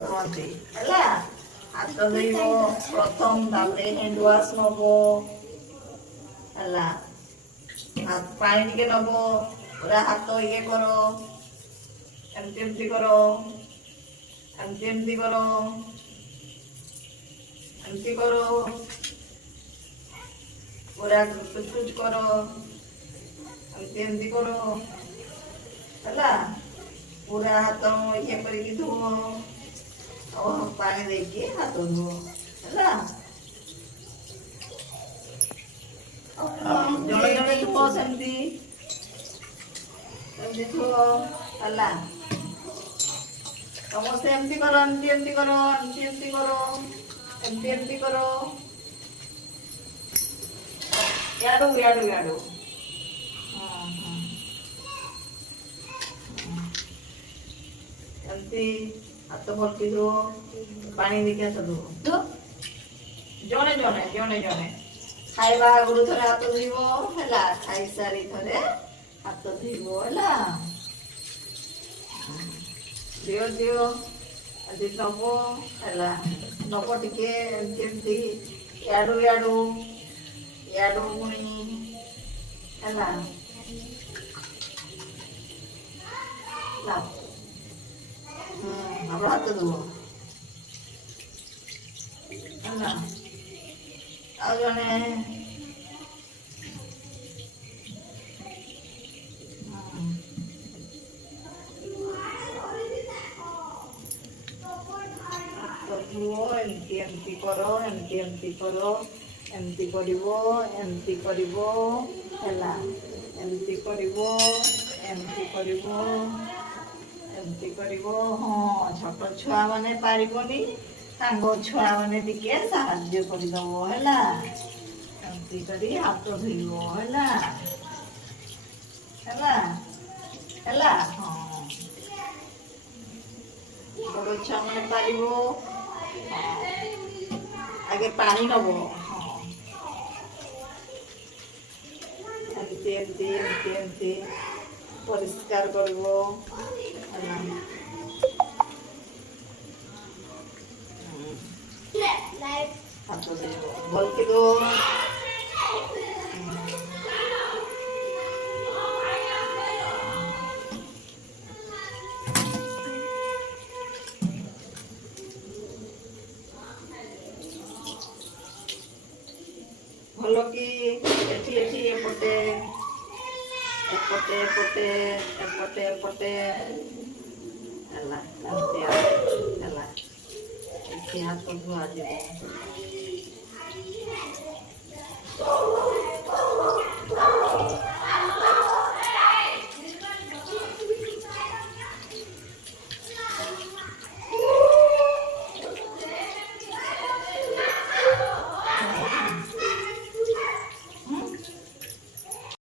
କୁହନ୍ତି ହେଲା। ହାତ ଧୋଇବ ପ୍ରଥମ, ତାପରେ ହ୍ୟାଣ୍ଡ ୱାଶ ନବ ହେଲା। ପାଣି ଟିକେ ନବ, ପୁରା ହାତ ଇଏ କର, ଏମିତି ଏମିତି କର, ଏମିତି ଏମିତି କର, ଏମିତି କର, ପୁରା ଟୁଚ କର, ଏମିତି ଏମିତି କର ହେଲା। ପୁରା ହାତ ଇଏ କରିକି ଧୁଅ, ପାଣି ଦେଇକି ହାତ ଧୁଅ ହେଲା। ଜଣେ ଜଣେ ଧୁଅ ସେମିତି ସେମିତି ଧୁଅ ହେଲା। ସମସ୍ତେ ଏମିତି କର, ଏମିତି ଏମିତି କର, ଏମିତି ଏମିତି କର, ଏମିତି ଏମିତି କର, ଇଆଡୁ ଇଆଡୁ ଇଆଡୁ। ଏମିତି ହାତ ଭର୍ତ୍ତି ଧୁଅ, ପାଣି ଦେଇକି ହାତ ଧୁଅ। ଜଣେ ଜଣେ ଜଣେ ଜଣେ ଖାଇବା ଆଗରୁ ଥରେ ହାତ ଧୋଇବ ହେଲା। ଖାଇସାରି ଥରେ ହାତ ଧୋଇବ ହେଲା। ଦିଅ ଦିଅ ଆଜି ନବ ହେଲା। ନବ ଟିକେ ଏମିତି ଏମିତି ଇଆଡୁ ଇଆଡୁ ଇଆଡୁ ପୁଣି ହେଲା। ହାତ ଧୁଅ ହେଲା। ଆଉ ଜଣେ ଧୁଅ, ଏମିତି ଏମିତି କର, ଏମିତି ଏମିତି କର, ଏମିତି କରିବ, ଏମିତି କରିବ ହେଲା। ଏମିତି କରିବ, ଏମିତି କରିବ, ଏମିତି କରିବ। ହଁ, ଛୋଟ ଛୁଆ ମାନେ ପାରିବନି, ତାଙ୍କ ଛୁଆ ମାନେ ଟିକେ ସାହାଯ୍ୟ କରିଦବ ହେଲା। ଏମିତି କରି ହାତ ଧୋଇବ ହେଲା ହେଲା ହେଲା। ହଁ, ବଡ଼ ଛୁଆ ମାନେ ପାରିବ। ଆଗେ ପାଣି ନବ। ହଁ, ଏମିତି ଏମିତି ଏମିତି ଏମିତି ପରିଷ୍କାର କରିବ ହେଲା। ହାତ ଧୋଇବ ଭଲକି ଧୁଅ। ଭଲ କି ଏଠି ଏଠି ଏପଟେ ଏପଟେ ଏପଟେ ଏପଟେ ଏପଟେ ହେଲା। ଏମିତି ହେଲା। ଏଠି ହାତ ଧୁଆଯିବ।